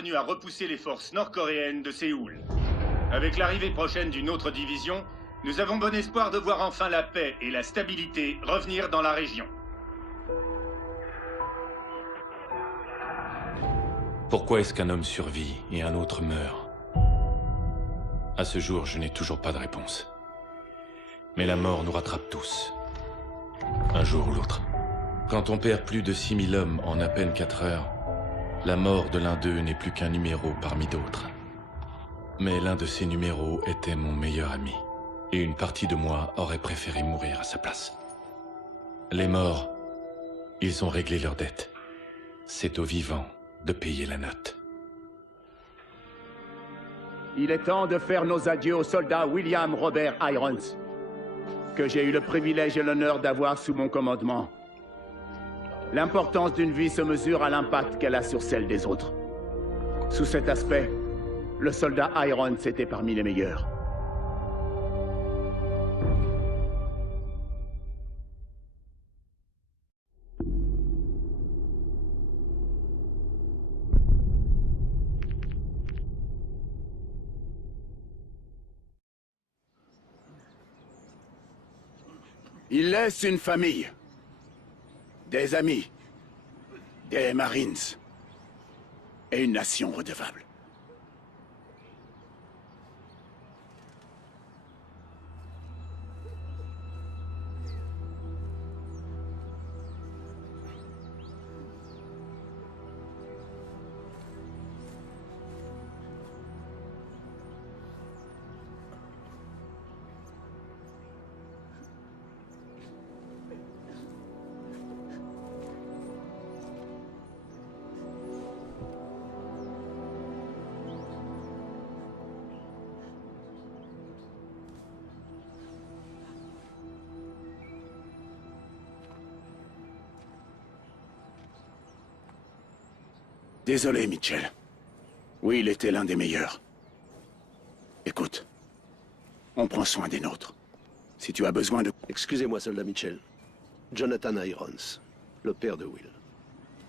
parvenu à repousser les forces nord-coréennes de Séoul. Avec l'arrivée prochaine d'une autre division, nous avons bon espoir de voir enfin la paix et la stabilité revenir dans la région. Pourquoi est-ce qu'un homme survit et un autre meurt? À ce jour, je n'ai toujours pas de réponse. Mais la mort nous rattrape tous. Un jour ou l'autre. Quand on perd plus de 6000 hommes en à peine 4 heures, la mort de l'un d'eux n'est plus qu'un numéro parmi d'autres. Mais l'un de ces numéros était mon meilleur ami. Et une partie de moi aurait préféré mourir à sa place. Les morts, ils ont réglé leurs dettes. C'est aux vivants de payer la note. Il est temps de faire nos adieux au soldat William Robert Irons, que j'ai eu le privilège et l'honneur d'avoir sous mon commandement. L'importance d'une vie se mesure à l'impact qu'elle a sur celle des autres. Sous cet aspect, le soldat Irons était parmi les meilleurs. Il laisse une famille, des amis, des Marines et une nation redevable. Désolé, Mitchell. Oui, il était l'un des meilleurs. Écoute, on prend soin des nôtres. Si tu as besoin de... Excusez-moi, soldat Mitchell. Jonathan Irons, le père de Will.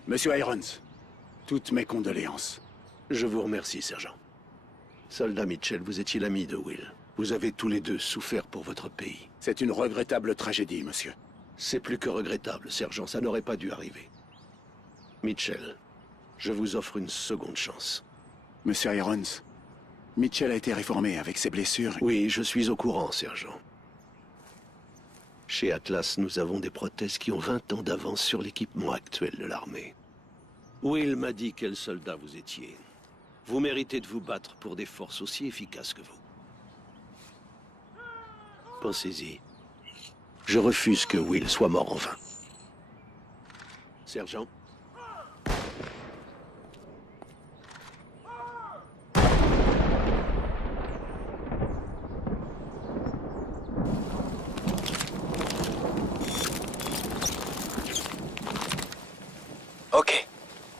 Monsieur Irons, toutes mes condoléances. Je vous remercie, sergent. Soldat Mitchell, vous étiez l'ami de Will. Vous avez tous les deux souffert pour votre pays. C'est une regrettable tragédie, monsieur. C'est plus que regrettable, sergent. Ça n'aurait pas dû arriver. Mitchell, je vous offre une seconde chance. Monsieur Irons, Mitchell a été réformé avec ses blessures. Oui, je suis au courant, sergent. Chez Atlas, nous avons des prothèses qui ont 20 ans d'avance sur l'équipement actuel de l'armée. Will m'a dit quel soldat vous étiez. Vous méritez de vous battre pour des forces aussi efficaces que vous. Pensez-y. Je refuse que Will soit mort en vain. Sergent? Ok.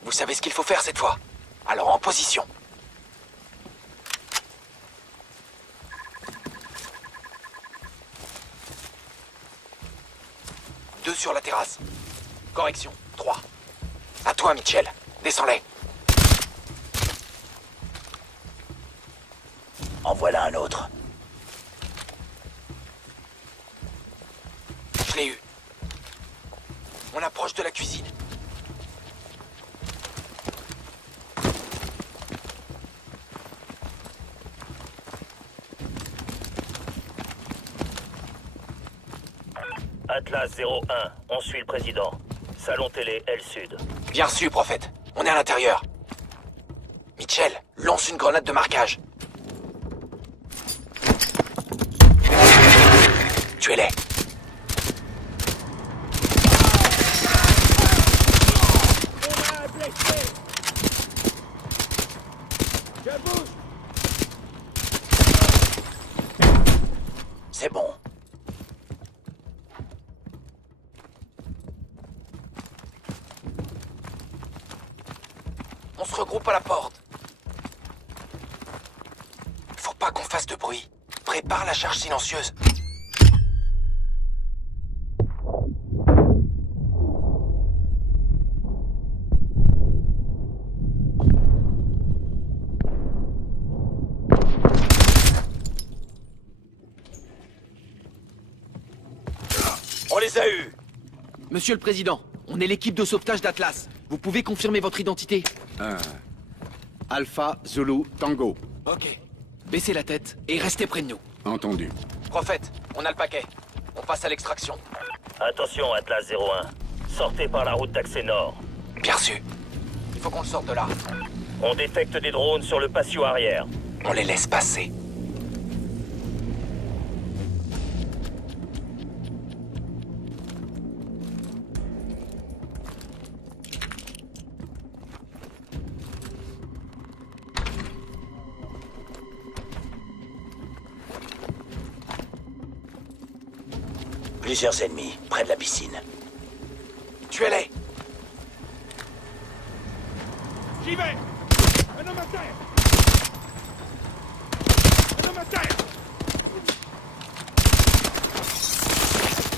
Vous savez ce qu'il faut faire cette fois. Alors en position. Deux sur la terrasse. Correction, 3. À toi, Mitchell. Descends-les. En voilà un autre. Je l'ai eu. On approche de la cuisine. Atlas 01, on suit le président. Salon télé L Sud. Bien reçu, prophète. On est à l'intérieur. Mitchell, lance une grenade de marquage. Tuez-les. C'est bon. On se regroupe à la porte. Faut pas qu'on fasse de bruit. Prépare la charge silencieuse. les a eus! Monsieur le Président, on est l'équipe de sauvetage d'Atlas. Vous pouvez confirmer votre identité? Alpha Zulu Tango. Ok. Baissez la tête et restez près de nous. Entendu. Prophète, on a le paquet. On passe à l'extraction. Attention, Atlas 01. Sortez par la route d'accès nord. Bien reçu. Il faut qu'on le sorte de là. On détecte des drones sur le patio arrière. On les laisse passer. Plusieurs ennemis, près de la piscine. Tuez-les! J'y vais! Un homme à terre! Un homme à terre!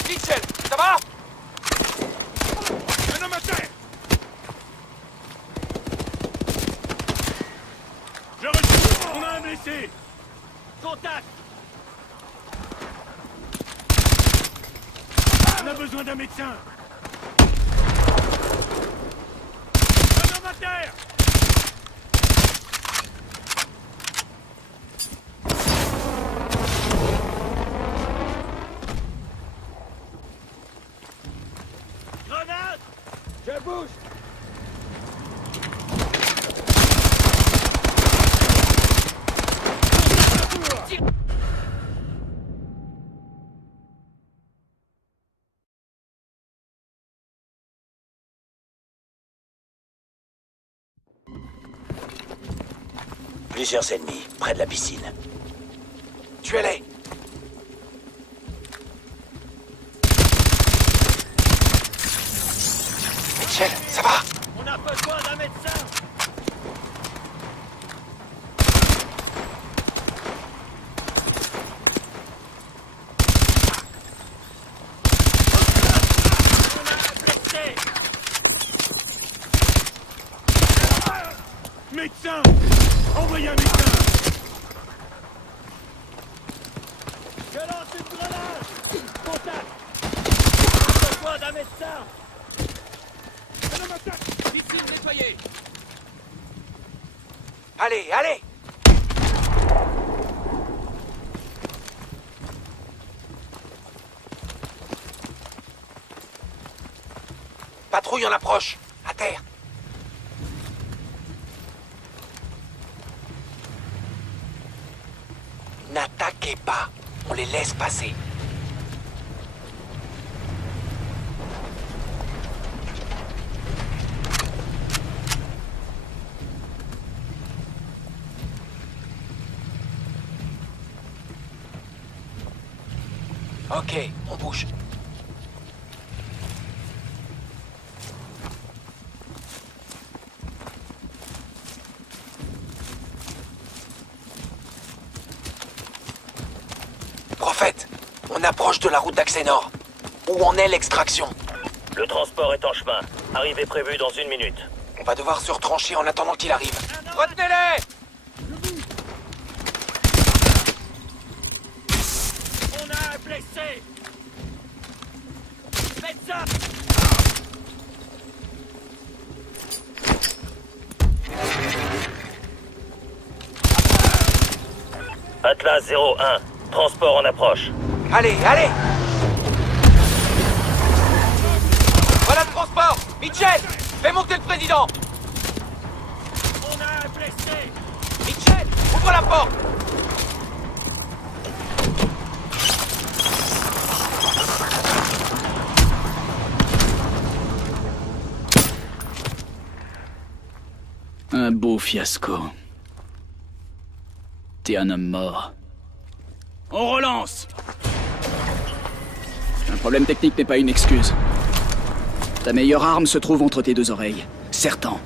Mitchell, ça va? Un homme à terre! Je recule! On a un blessé! Contact! On a besoin d'un médecin! Un homme à terre! Grenade! Je bouge! Plusieurs ennemis, près de la piscine. Tuez-les! Mitchell, ça va? On a besoin d'un médecin! On a un blessé! Médecin! Envoyez un médecin! Je lance une grenade! Contact! On a besoin d'un médecin! Un homme à terre! Piscine nettoyée! Allez, allez! Patrouille en approche! À terre! N'attaquez pas! On les laisse passer. Ok, on bouge. Prophète, on approche de la route d'accès nord. Où en est l'extraction? Le transport est en chemin. Arrivée prévue dans 1 minute. On va devoir se retrancher en attendant qu'il arrive. Retenez-les! On a un blessé! Médecin! Atlas 01. Transport en approche. Allez, allez! Voilà le transport! Mitchell! Fais monter le président! On a un blessé! Mitchell! Ouvre la porte! Un beau fiasco. T'es un homme mort. On relance! Un problème technique n'est pas une excuse. Ta meilleure arme se trouve entre tes deux oreilles. Certain.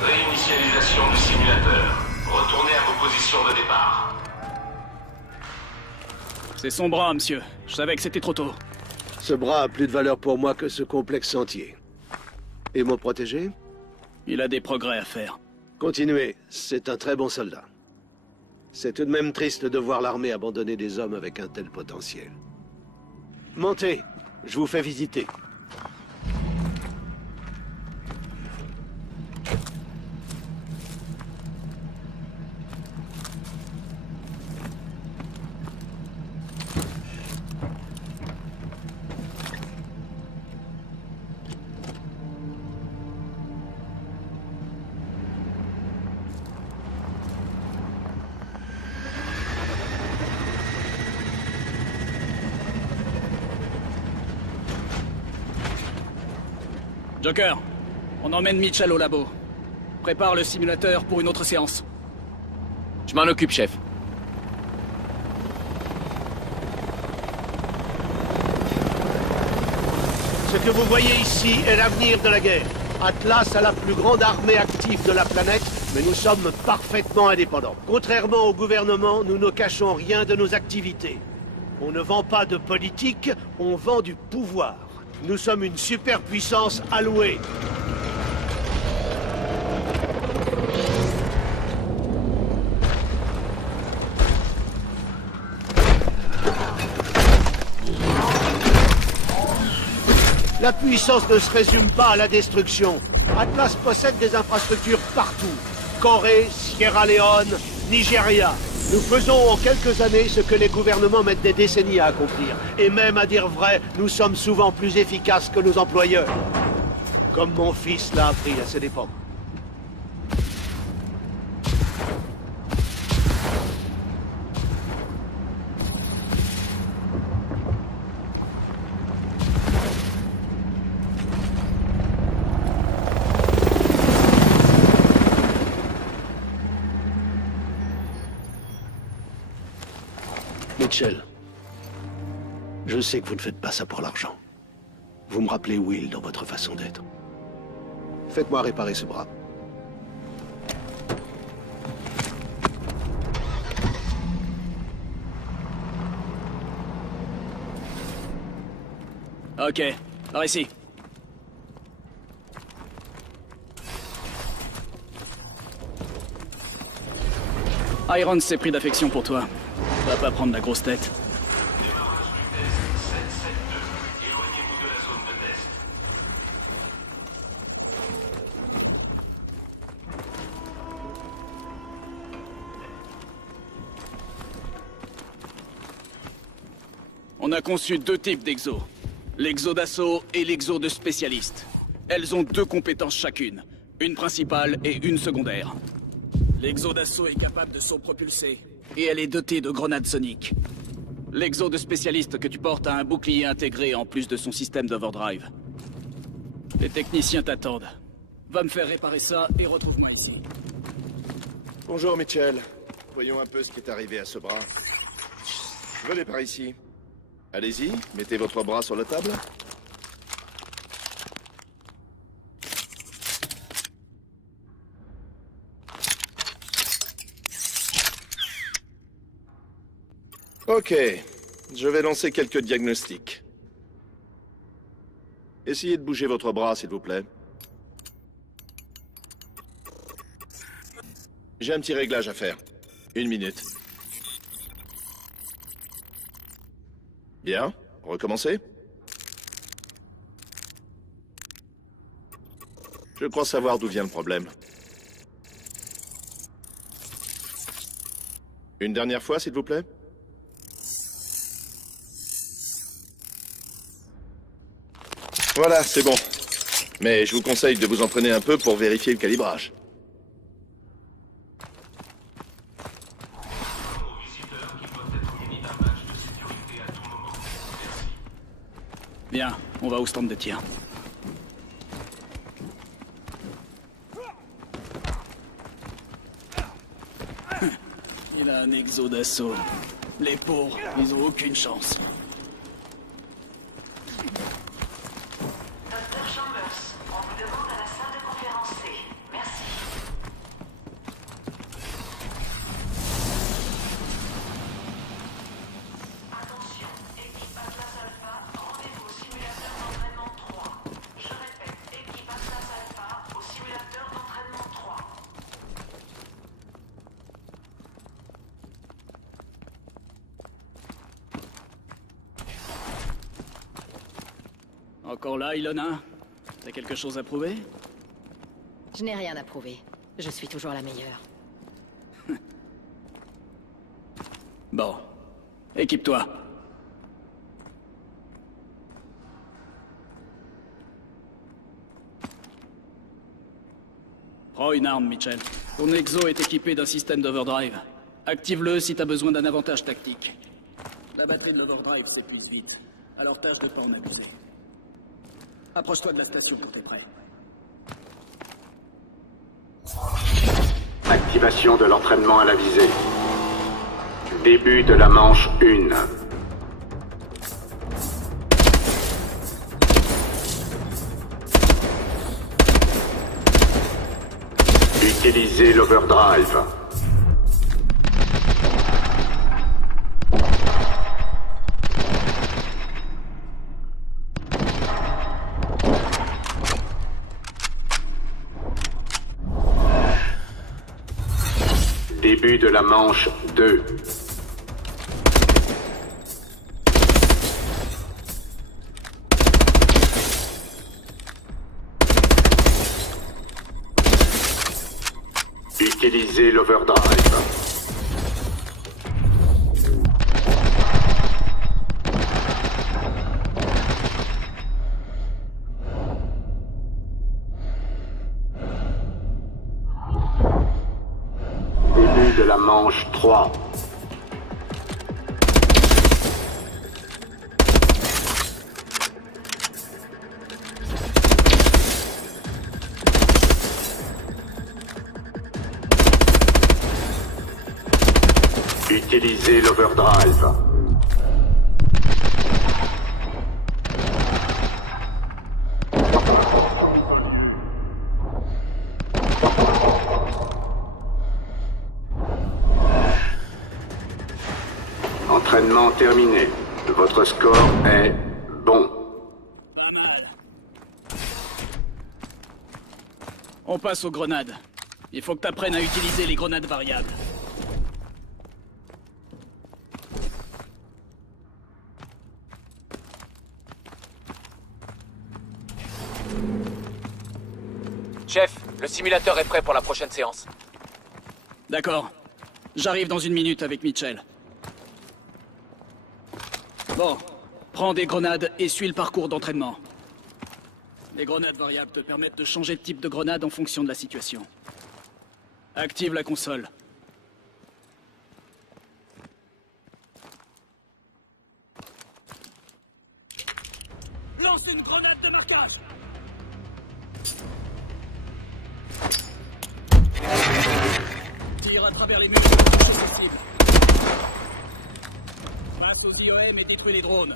Réinitialisation du simulateur. Retournez à vos positions de départ. C'est son bras, monsieur. Je savais que c'était trop tôt. Ce bras a plus de valeur pour moi que ce complexe entier. Et mon protégé? Il a des progrès à faire. Continuez, c'est un très bon soldat. C'est tout de même triste de voir l'armée abandonner des hommes avec un tel potentiel. Montez, je vous fais visiter. Joker, on emmène Mitchell au labo. Prépare le simulateur pour une autre séance. Je m'en occupe, chef. Ce que vous voyez ici est l'avenir de la guerre. Atlas a la plus grande armée active de la planète, mais nous sommes parfaitement indépendants. Contrairement au gouvernement, nous ne cachons rien de nos activités. On ne vend pas de politique, on vend du pouvoir. Nous sommes une superpuissance allouée. La puissance ne se résume pas à la destruction. Atlas possède des infrastructures partout. Corée, Sierra Leone, Nigeria. Nous faisons en quelques années ce que les gouvernements mettent des décennies à accomplir. Et même à dire vrai, nous sommes souvent plus efficaces que nos employeurs. Comme mon fils l'a appris à ses dépens. Mitchell, je sais que vous ne faites pas ça pour l'argent. Vous me rappelez Will dans votre façon d'être. Faites-moi réparer ce bras. Ok, par ici. Irons s'est pris d'affection pour toi. Va pas prendre la grosse tête. Démarrage du test 772. Éloignez-vous de la zone de test. On a conçu deux types d'exos. L'exo d'assaut et l'exo de spécialiste. Elles ont deux compétences chacune. Une principale et une secondaire. L'exo d'assaut est capable de s'autopropulser. Et elle est dotée de grenades soniques. L'exo de spécialiste que tu portes a un bouclier intégré en plus de son système d'overdrive. Les techniciens t'attendent. Va me faire réparer ça et retrouve-moi ici. Bonjour Mitchell. Voyons un peu ce qui est arrivé à ce bras. Venez par ici. Allez-y, mettez votre bras sur la table. Ok, je vais lancer quelques diagnostics. Essayez de bouger votre bras, s'il vous plaît. J'ai un petit réglage à faire. 1 minute. Bien, recommencez. Je crois savoir d'où vient le problème. Une dernière fois, s'il vous plaît. Voilà, c'est bon. Mais je vous conseille de vous entraîner un peu pour vérifier le calibrage. Bien, on va au stand de tir. Il a un exo d'assaut. Les pauvres, ils ont aucune chance. Dr. Chambers, on vous demande à la salle de conférence C. Merci. Attention, équipe Atlas Alpha, rendez-vous au simulateur d'entraînement 3. Je répète, équipe Atlas Alpha au simulateur d'entraînement 3. Encore là, Ilona? T'as quelque chose à prouver? Je n'ai rien à prouver. Je suis toujours la meilleure. Bon. Équipe-toi. Prends une arme, Mitchell. Ton exo est équipé d'un système d'overdrive. Active-le si t'as besoin d'un avantage tactique. La batterie de l'overdrive s'épuise vite, alors tâche de pas en abuser. Approche-toi de la station quand t'es prêt. Activation de l'entraînement à la visée. Début de la manche 1. Utilisez l'overdrive. Début de la manche 2. Utilisez l'overdrive. Début de la manche 3. Utilisez l'overdrive. Entraînement terminé. Votre score est bon. Pas mal. On passe aux grenades. Il faut que t'apprennes à utiliser les grenades variables. Chef, le simulateur est prêt pour la prochaine séance. D'accord. J'arrive dans une minute avec Mitchell. Bon, prends des grenades et suis le parcours d'entraînement. Les grenades variables te permettent de changer de type de grenade en fonction de la situation. Active la console. Lance une grenade de marquage! Tire à travers les murs pour toucher cette cible. Passe aux IOM et détruis les drones.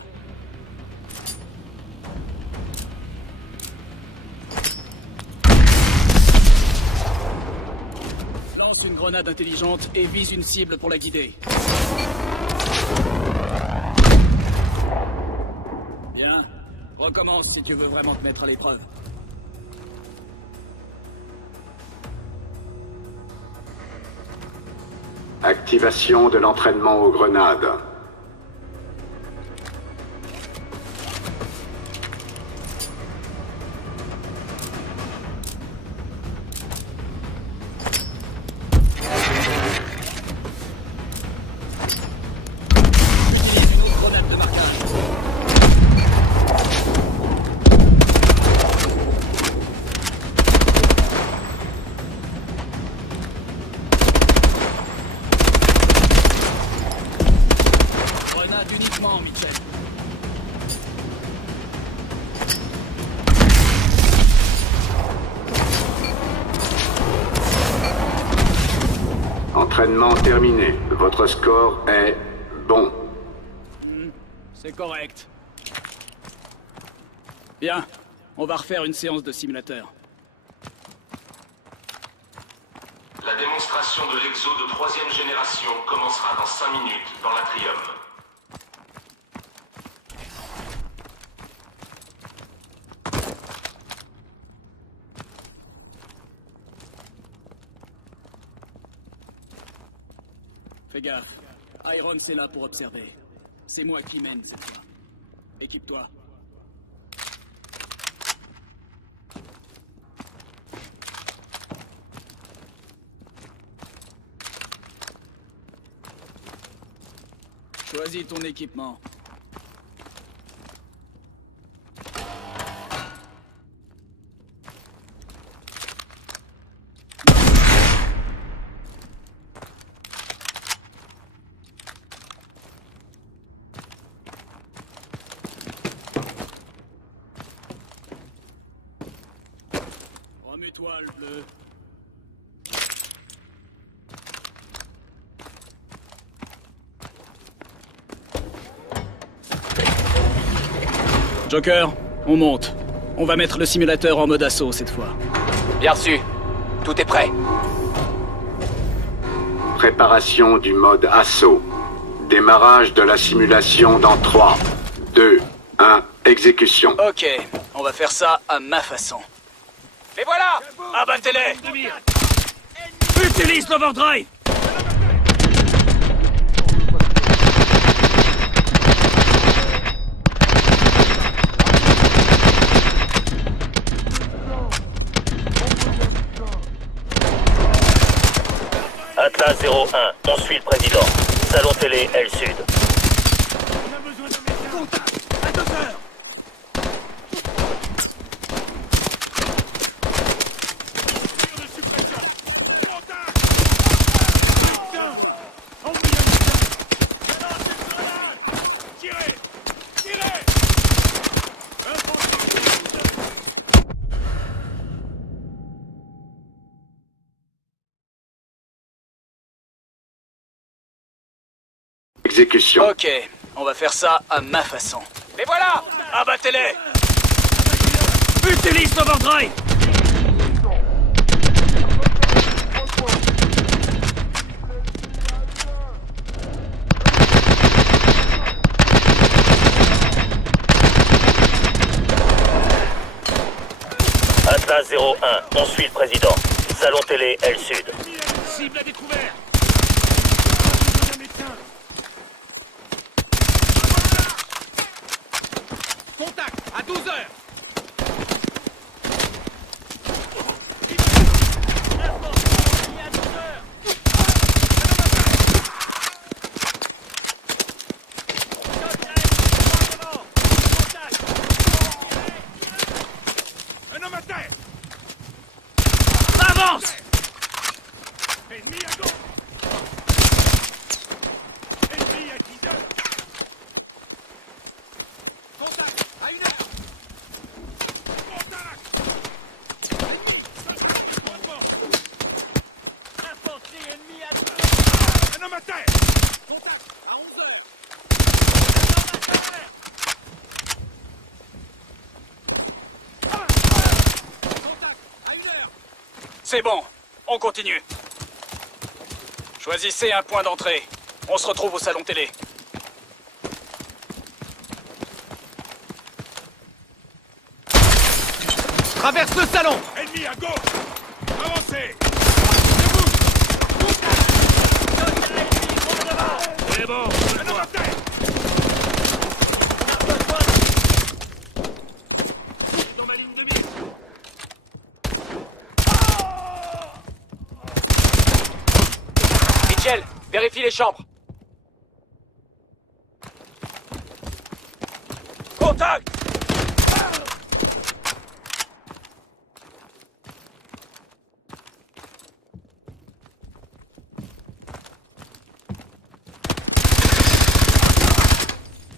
Lance une grenade intelligente et vise une cible pour la guider. Bien. Recommence si tu veux vraiment te mettre à l'épreuve. Activation de l'entraînement aux grenades. Utilise une autre grenade de marquage. Grenade uniquement, Mitchell. Entraînement terminé. Votre score est bon. C'est correct. Bien, on va refaire une séance de simulateur. La démonstration de l'exo de 3e génération commencera dans 5 minutes dans l'Atrium. Fais gaffe. Iron, c'est là pour observer. C'est moi qui mène cette fois. Équipe-toi. Choisis ton équipement. Étoile bleue. Joker, on monte. On va mettre le simulateur en mode assaut cette fois. Bien reçu. Tout est prêt. Préparation du mode assaut. Démarrage de la simulation dans 3, 2, 1, exécution. Ok, on va faire ça à ma façon. Les voilà! Abattez-les! Utilise l'overdrive! Atlas 01, on suit le président. Salon télé, L Sud. À 2 heures! Exécution. Ok, on va faire ça à ma façon. Les voilà! Abattez-les! Utilise l'overdrive! Atlas 01, on suit le président. Salon télé, L Sud. Cible à découvert! Contact à 12 heures! Un homme à terre! Avance! Ennemi à gauche! Ennemi à 10 heures! Contact à 1 heure! Contact! Infanterie ennemie à 2 heures! Un homme à terre! Contact à 11 heures! C'est bon, on continue. Choisissez un point d'entrée. On se retrouve au salon télé. Traverse le salon! Ennemi à gauche! Avancez! C'est bon, Un homme à terre! dans ma ligne de mire. Mitchell, vérifie les chambres. Contact!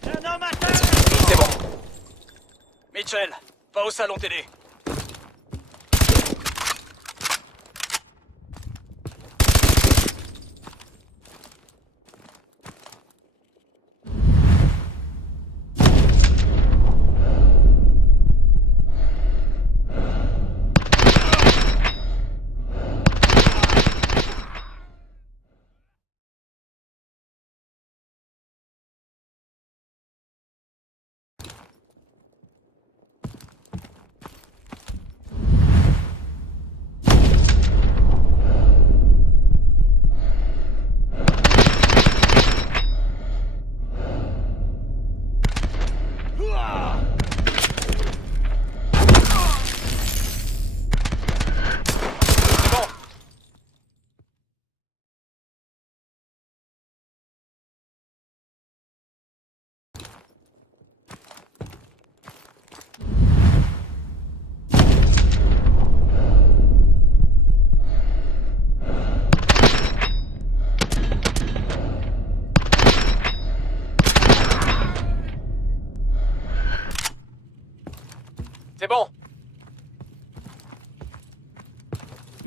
C'est bon. Mitchell, va au salon télé.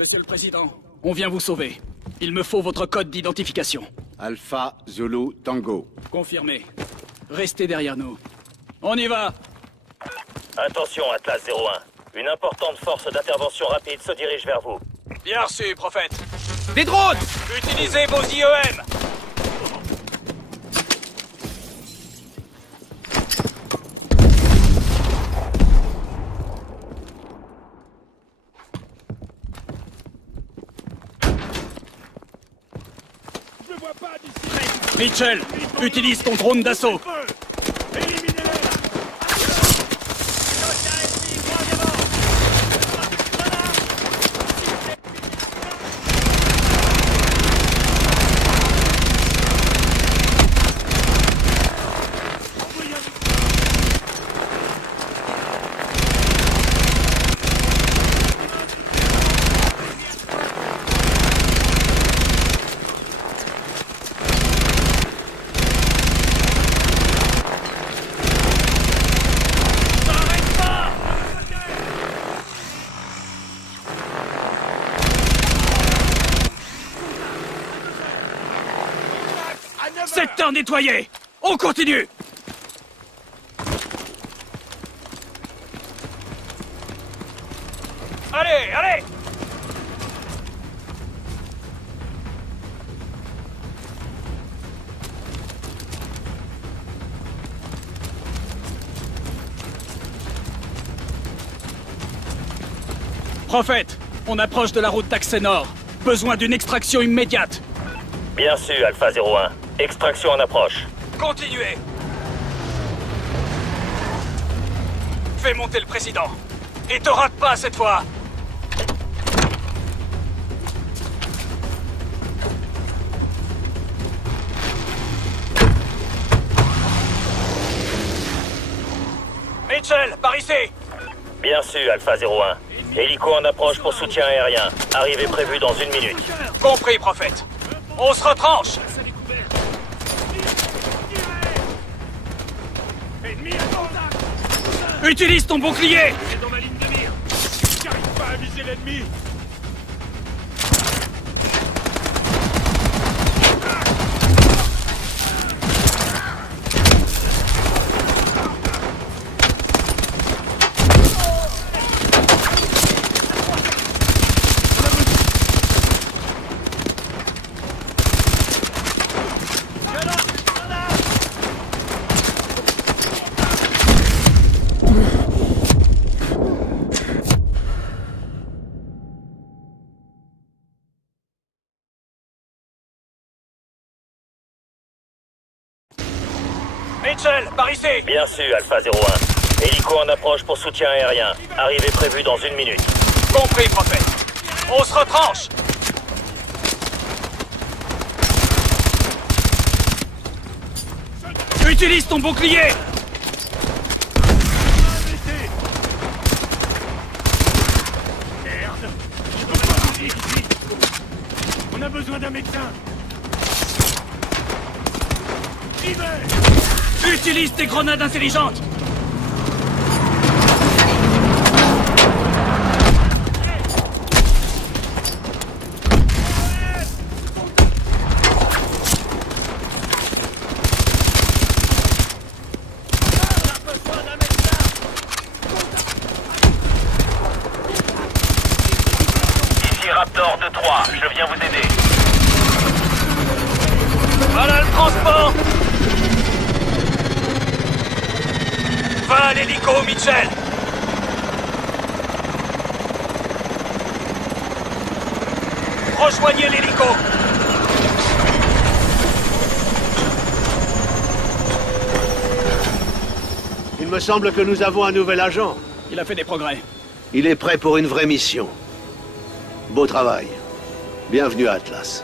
Monsieur le Président, on vient vous sauver. Il me faut votre code d'identification. Alpha Zulu Tango. Confirmé. Restez derrière nous. On y va! Attention, Atlas 01. Une importante force d'intervention rapide se dirige vers vous. Bien reçu, prophète. Des drones! Utilisez vos IEM! Je le vois pas d'ici. Mitchell, utilise ton drone d'assaut. Secteur nettoyé! On continue! Allez, allez! Prophète, on approche de la route d'accès nord. Besoin d'une extraction immédiate. Bien sûr, Alpha 01. Extraction en approche. Continuez. Fais monter le président. Et te rate pas cette fois. Mitchell, par ici. Bien sûr, Alpha 01. Hélico en approche pour soutien aérien. Arrivée prévue dans 1 minute. Compris, prophète. On se retranche. Utilise ton bouclier. C'est dans ma ligne de mire. J'arrive pas à viser l'ennemi. Mitchell, par ici. Bien sûr, Alpha 01. Hélico en approche pour soutien aérien. Arrivée prévue dans 1 minute. Compris, prophète. On se retranche. Utilise ton bouclier. Merde. Je dois pas bouger ici. On a besoin d'un médecin. J'y vais. Utilise tes grenades intelligentes. Ici Raptor 2-3, je viens vous aider. Voilà le transport. Va à l'hélico, Mitchell. Rejoignez l'hélico. Il me semble que nous avons un nouvel agent. Il a fait des progrès. Il est prêt pour une vraie mission. Beau travail. Bienvenue à Atlas.